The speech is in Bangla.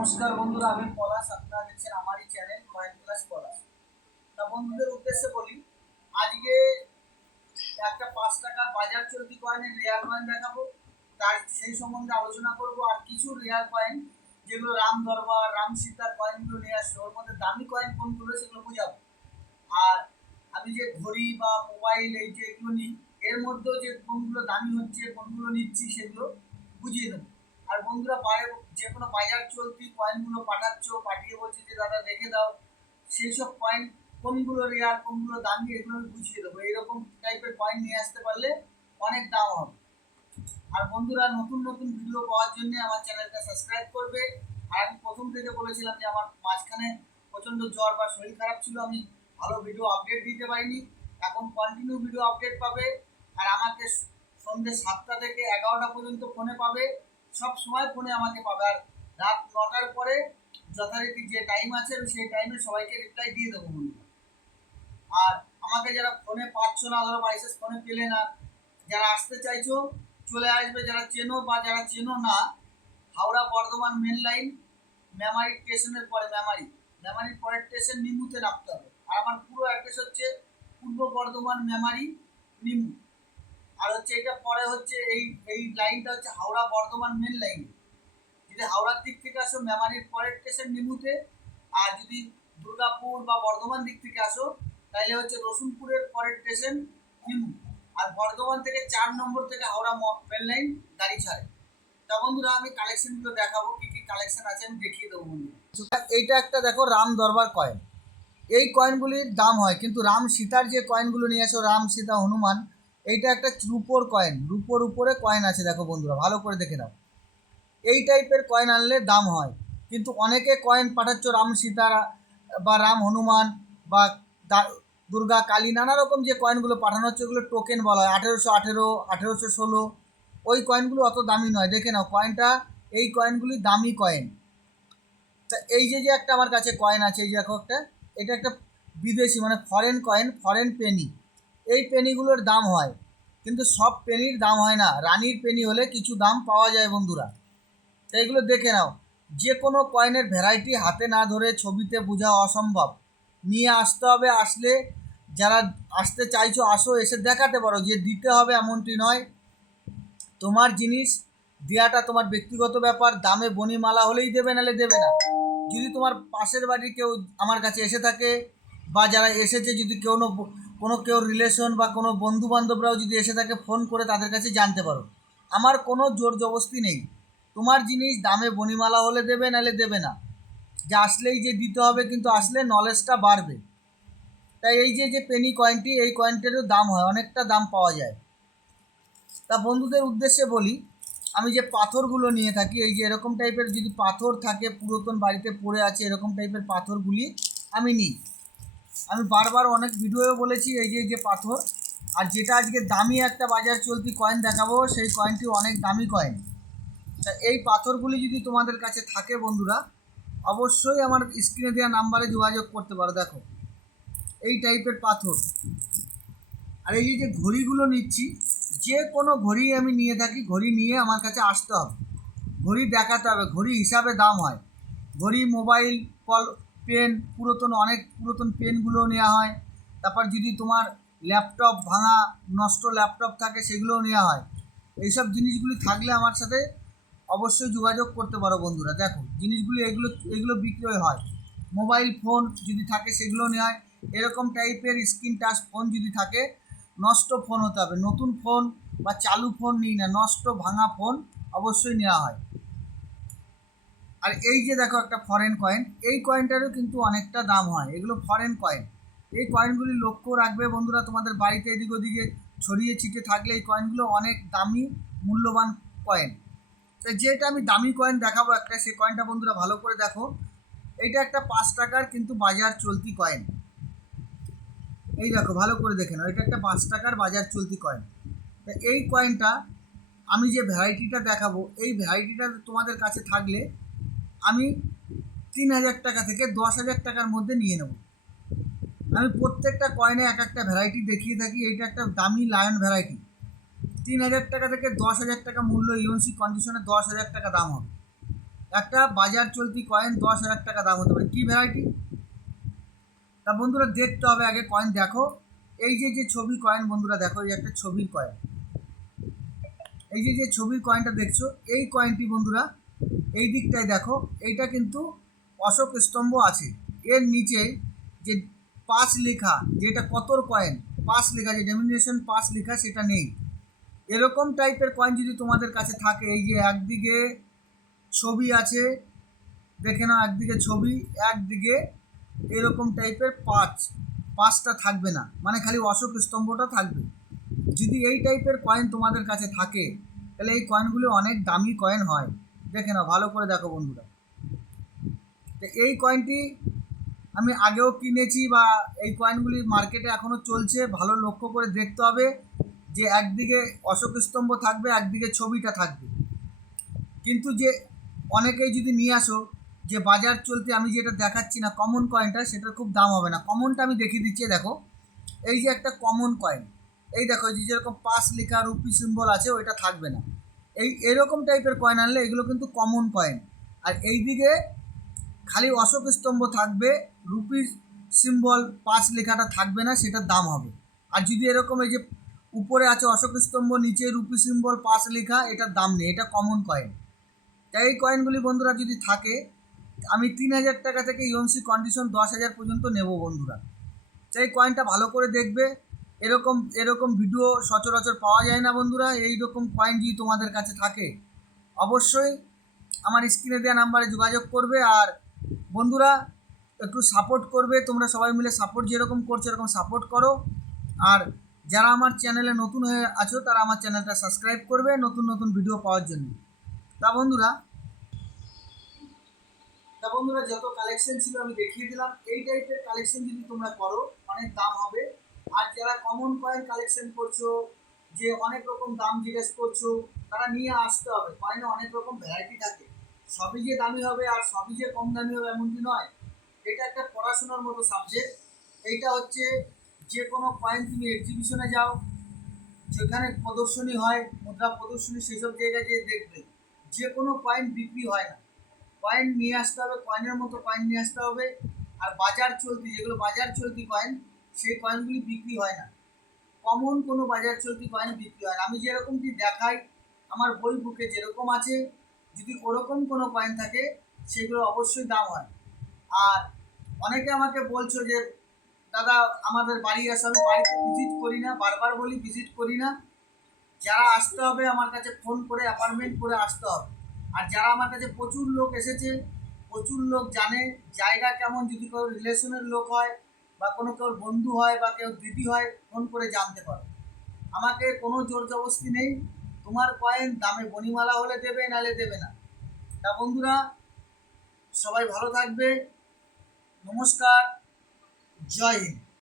নমস্কার বন্ধুরা, আমি পলাশ। আপনারা দেখছেন আমারই চ্যানেল কয়েন প্লাস পলাশ। তা বন্ধুদের উদ্দেশ্যে বলি, আজকে একটা 5 টাকার বাজার চলতি কয়েনের রেয়ার কয়েন দেখাবো। তার সেই সম্বন্ধে আলোচনা করব। আর কিছু রেয়ার কয়েন যেগুলো রাম দরবার, রাম সীতার কয়েনগুলো নিয়ে আসছে, ওর মধ্যে দামি কয়েন কোনগুলো সেগুলো বুঝাবো। আর আমি যে ঘড়ি বা মোবাইল এই যে এগুলো নিই, এর মধ্যেও যে কোনগুলো দামি হচ্ছে, কোনগুলো নিচ্ছি সেগুলো বুঝিয়ে দেবো। আর বন্ধুরা, বাইরে যে কোনো বাজার চলতি কয়েনগুলো পাঠিয়ে বলছে যে দাদা দেখে দাও, সেই সব কয়েন কোনগুলো রেয়ার, কোনগুলো দামি, এগুলো আমি বুঝিয়ে দেবো। এরকম টাইপের কয়েন নিয়ে আসতে পারলে অনেক দাম হবে। আর বন্ধুরা, নতুন নতুন ভিডিও পাওয়ার জন্য আমার চ্যানেলটা সাবস্ক্রাইব করবে। আর আমি প্রথম থেকে বলেছিলাম যে আমার মাঝখানে প্রচণ্ড জ্বর বা শরীর খারাপ ছিল, আমি ভালো ভিডিও আপডেট দিতে পারিনি। এখন কন্টিনিউ ভিডিও আপডেট পাবে। আর আমাকে সন্ধ্যে 7টা থেকে 11টা পর্যন্ত ফোনে পাবে। সব সময় ফোনে আমাকে পাবে। আর রাত 9টার পরে যথারীতি যে টাইম আছে আমি সেই টাইমে সবাইকে রিপ্লাই দিয়ে দেবো বন্ধুরা। আর আমাকে যারা ফোনে পাচ্ছ না, ধরো বাইসেস ফোনে পেলে না, যারা আসতে চাইছো চলে আসবে। যারা চেনো বা যারা চেনো না, হাওড়া বর্ধমান মেন লাইন, মেমারি স্টেশনের পরে মেমারির পরের স্টেশন নিমুতে নামতে হবে। আর আমার পুরো অ্যাড্রেস হচ্ছে পূর্ব বর্ধমান মেমারি নিমু। আর হচ্ছে এটা পরে হচ্ছে এই এই লাইনটা হচ্ছে হাওড়া বর্ধমান মেন লাইন। যদি হাওড়ার দিক থেকে আসো মেমারির পরের স্টেশন নিমুতে। আর যদি দুর্গাপুর বা বর্ধমান দিক থেকে আসো তাহলে হচ্ছে রসুনপুরের পরের স্টেশন নিমু। আর বর্ধমান থেকে 4 নম্বর থেকে হাওড়া মেন লাইন গাড়ি ছাড়ে। তা বন্ধুরা, আমি কালেকশনগুলো দেখাবো, কি কি কালেকশন আছে আমি দেখিয়ে দেবো বন্ধুরা। এইটা একটা দেখো রাম দরবার কয়েন। এই কয়েনগুলির দাম হয়, কিন্তু রাম সীতার যে কয়েনগুলো নিয়ে আসো, রাম সীতা হনুমান, এইটা একটা রূপোর কয়েন। রূপোর উপরে কয়েন আছে, দেখো বন্ধুরা ভালো করে দেখে নাও। এই টাইপের কয়েন আনলে দাম হয়। কিন্তু অনেকে কয়েন পাঠাচ্ছ রাম সীতা বা রাম হনুমান বা দুর্গা কালী, নানা রকম যে কয়েনগুলো পাঠানো হচ্ছে ওগুলো টোকেন বলা হয়। 1818, 1816, ওই কয়েনগুলো অত দামি নয়। দেখে নাও কয়েনটা, এই কয়েনগুলি দামি কয়েন। তা এই যে যে একটা আমার কাছে কয়েন আছে, এই যে দেখো একটা, এটা একটা বিদেশি মানে ফরেন কয়েন, ফরেন পেনি। এই পেনিগুলোর দাম হয়, কিন্তু সব পেনির দাম হয় না। রানীর পেনি হলে কিছু দাম পাওয়া যায় বন্ধুরা। তো এগুলো দেখে নাও। যে কোনো কয়েনের ভ্যারাইটি হাতে না ধরে ছবিতে বোঝা অসম্ভব। নিয়ে আসতে হবে। আসলে যারা আসতে চাইছো আসো, এসে দেখাতে পারো। যে দিতে হবে এমনটি নয়। তোমার জিনিস দেওয়াটা তোমার ব্যক্তিগত ব্যাপার। দামে বনিমালা হলেই দেবে, নাহলে দেবে না। যদি তোমার পাশের বাড়ির কেউ আমার কাছে এসে থাকে, বা যারা এসেছে যদি কেউ রিলেশন বা কোনো বন্ধু বান্ধবরাও যদি এসে থাকে, ফোন করে তাদের কাছে জানতে পারো। আমার কোনো জোর জবস্তি নেই। তোমার জিনিস দামে বনিমালা হলে দেবে, নাহলে দেবে না। যে আসলেই যে দিতে হবে, কিন্তু আসলে নলেজটা বাড়বে। তাই এই যে যে পেনি কয়েনটি, এই কয়েনটারও দাম হয়, অনেকটা দাম পাওয়া যায়। তা বন্ধুদের উদ্দেশ্যে বলি, আমি যে পাথরগুলো নিয়ে থাকি, এই যে এরকম টাইপের যদি পাথর থাকে, পুরাতন বাড়িতে পড়ে আছে এরকম টাইপের পাথরগুলি আমি নিই। আমি বারবার অনেক ভিডিওও বলেছি এই যে পাথর। আর যেটা আজকে দামি একটা বাজার চলতি কয়েন দেখাবো, সেই কয়েনটি অনেক দামি কয়েন। তা এই পাথরগুলি যদি তোমাদের কাছে থাকে বন্ধুরা, অবশ্যই আমার স্ক্রিনে দেওয়া নাম্বারে যোগাযোগ করতে পারো। দেখো এই টাইপের পাথর। আর এই যে ঘড়িগুলো নিচ্ছি, যে কোনো ঘড়ি আমি নিয়ে থাকি, ঘড়ি নিয়ে আমার কাছে আসতে হবে, ঘড়ি দেখাতে হবে। ঘড়ি হিসাবে দাম হয়। ঘড়ি, মোবাইল, পেন, অনেক পুরাতন পেনগুলো নেওয়া হয়। তারপর যদি তোমার ল্যাপটপ ভাঙা নষ্ট ল্যাপটপ থাকে, সেগুলোও নেওয়া হয়। এইসব জিনিসগুলি থাকলে আমার সাথে অবশ্যই যোগাযোগ করতে পারো বন্ধুরা। দেখো জিনিসগুলি এগুলো এগুলো বিক্রয় হয়। মোবাইল ফোন যদি থাকে সেগুলো নেওয়া হয়। এরকম টাইপের স্ক্রিন টাচ ফোন যদি থাকে, নষ্ট ফোন হতে হবে। নতুন ফোন বা চালু ফোন নিই না, নষ্ট ভাঙা ফোন অবশ্যই নেওয়া হয়। আর এই যে দেখো একটা ফরেন কয়েন, এই কয়েনটারও কিন্তু অনেকটা দাম হয়। এগুলো ফরেন কয়েন। এই কয়েনগুলি লক্ষ্য রাখবে বন্ধুরা, তোমাদের বাড়িতে এদিক ওদিকে ছড়িয়ে ছিটে থাকলে এই কয়েনগুলো অনেক দামি, মূল্যবান কয়েন। তাই যেটা আমি দামি কয়েন দেখাবো একটা, সেই কয়েনটা বন্ধুরা ভালো করে দেখো। এইটা একটা 5 টাকার কিন্তু বাজার চলতি কয়েন। এই দেখো ভালো করে দেখে নাও, এটা একটা 5 টাকার বাজার চলতি কয়েন। তা এই কয়েনটা আমি যে ভ্যারাইটিটা দেখাবো, এই ভ্যারাইটিটা তোমাদের কাছে থাকলে আমি 3,000 টাকা থেকে 10,000 টাকার মধ্যে নিয়ে নেব। আমি প্রত্যেকটা কয়েনে এক একটা ভ্যারাইটি দেখিয়ে থাকি। এইটা একটা দামি লায়ন ভ্যারাইটি। 3,000 টাকা থেকে 10,000 টাকা মূল্য, ইউএনসি কন্ডিশনে 10,000 টাকা দাম হবে। একটা বাজার চলতি কয়েন 10,000 টাকা দাম হতে পারে। কী ভ্যারাইটি? তা বন্ধুরা দেখতে হবে আগে কয়েন দেখো। এই যে ছবি কয়েন বন্ধুরা দেখো, এই একটা ছবির কয়েন, এই যে ছবির কয়েনটা দেখছো, এই কয়েনটি বন্ধুরা এই দিকটায় দেখো, এইটা কিন্তু অশোক স্তম্ভ আছে। এর নিচে যে পাস লেখা, যেটা কতর কয়েন পাস লেখা, যে ডেমিনেশন পাস লেখা সেটা নেই। এরকম টাইপের কয়েন যদি তোমাদের কাছে থাকে, এই যে একদিকে ছবি আছে দেখে নাও, একদিকে ছবি, একদিকে এরকম টাইপের পাঁচটা থাকবে না, মানে খালি অশোক স্তম্ভটা থাকবে। যদি এই টাইপের কয়েন তোমাদের কাছে থাকে তাহলে এই কয়েনগুলি অনেক দামি কয়েন হয়। দেখে নাও, ভালো করে দেখো বন্ধুরা। তো এই কয়েনটি আমি আগেও কিনেছি, বা এই কয়েনগুলি মার্কেটে এখনও চলছে। ভালো লক্ষ্য করে দেখতে হবে যে একদিকে অশোক স্তম্ভ থাকবে, একদিকে ছবিটা থাকবে। কিন্তু যে অনেকেই যদি নিয়ে আসো যে বাজার চলতে, আমি যেটা দেখাচ্ছি না কমন কয়েনটা, সেটার খুব দাম হবে না। কমনটা আমি দেখিয়ে দিচ্ছি, দেখো এই যে একটা কমন কয়েন, এই দেখো যে যেরকম পাস লেখা রুপি সিম্বল আছে ওইটা থাকবে না। এরকম টাইপের কয়েন আনলে এগুলো কিন্তু কমন কয়েন। আর এই দিকে খালি অশোক স্তম্ভ থাকবে, রুপি সিম্বল পাস লেখাটা থাকবে না, সেটার দাম হবে। আর যদি এরকম এই যে উপরে আছে অশোক স্তম্ভ, নিচে রুপি সিম্বল পাস লেখা, এটার দাম নেই, এটা কমন কয়েন। তাই এই কয়েনগুলি বন্ধুরা যদি থাকে, আমি 3,000 টাকা থেকে ইউএমসি কন্ডিশন 10,000 পর্যন্ত নেব বন্ধুরা। সেই কয়েনটা ভালো করে দেখবে। এরকম এরকম ভিডিও সচরাচর পাওয়া যায় না বন্ধুরা। এই রকম কয়েন যদি তোমাদের কাছে থাকে অবশ্যই আমার স্ক্রিনে দেওয়া নাম্বারে যোগাযোগ করবে। আর বন্ধুরা একটু সাপোর্ট করবে, তোমরা সবাই মিলে সাপোর্ট যেরকম করছো এরকম সাপোর্ট করো। আর যারা আমার চ্যানেলে নতুন হয়ে আছো তারা আমার চ্যানেলটা সাবস্ক্রাইব করবে নতুন নতুন ভিডিও পাওয়ার জন্য। তা বন্ধুরা যত কালেকশন ছিল আমি দেখিয়ে দিলাম। এই টাইপের কালেকশন যদি তোমরা করো অনেক দাম হবে। আর যারা কমন কয়েন কালেকশন করছো, যে অনেক রকম দাম জিজ্ঞেস করছো, তারা নিয়ে আসতে হবে। কয়েনে অনেক রকম ভ্যারাইটি থাকে, সবই যে দামি হবে আর সবই যে কম দামি হবে এমনটি নয়। এটা একটা পড়াশোনার মতো সাবজেক্ট। এইটা হচ্ছে যে কোনো কয়েন তুমি এক্সিবিশনে যাও, যেখানে প্রদর্শনী হয়, মুদ্রা প্রদর্শনী, সেসব জায়গায় যেয়ে দেখবে যে কোনো কয়েন বিক্রি হয় না। কয়েন নিয়ে আসতে হবে, কয়েনের মতো কয়েন নিয়ে আসতে হবে। আর বাজার চলতি, যেগুলো বাজার চলতি কয়েন, সেই কয়েনগুলি বিক্রি হয় না। কমন কোনো বাজার চলতি কয়েন বিক্রি হয় না। আমি যেরকমটি দেখাই আমার বই বুকে যেরকম আছে, যদি ওরকম কোনো কয়েন থাকে সেগুলো অবশ্যই দাম হয়। আর অনেকে আমাকে বলছো যে দাদা আমাদের বাড়ি আসো, আমি বাড়িতে ভিজিট করি না, বারবার বলি ভিজিট করি না। যারা আসতে হবে আমার কাছে ফোন করে অ্যাপয়েন্টমেন্ট করে আসতে হবে। আর যারা আমার কাছে প্রচুর লোক এসেছে, প্রচুর লোক জানে জায়গা কেমন, যদি কেউ রিলেশনের লোক হয় বা কোনো কেউ বন্ধু হয় বা কেউ দিদি হয়, ফোন করে জানতে পারো। আমাকে কোনো জোর জবরদস্তি নেই। তোমার কয়েন দামে বনিমালা হলে দেবে, নালে দেবে না। তা বন্ধুরা সবাই ভালো থাকবে। নমস্কার, জয় হিন্দ।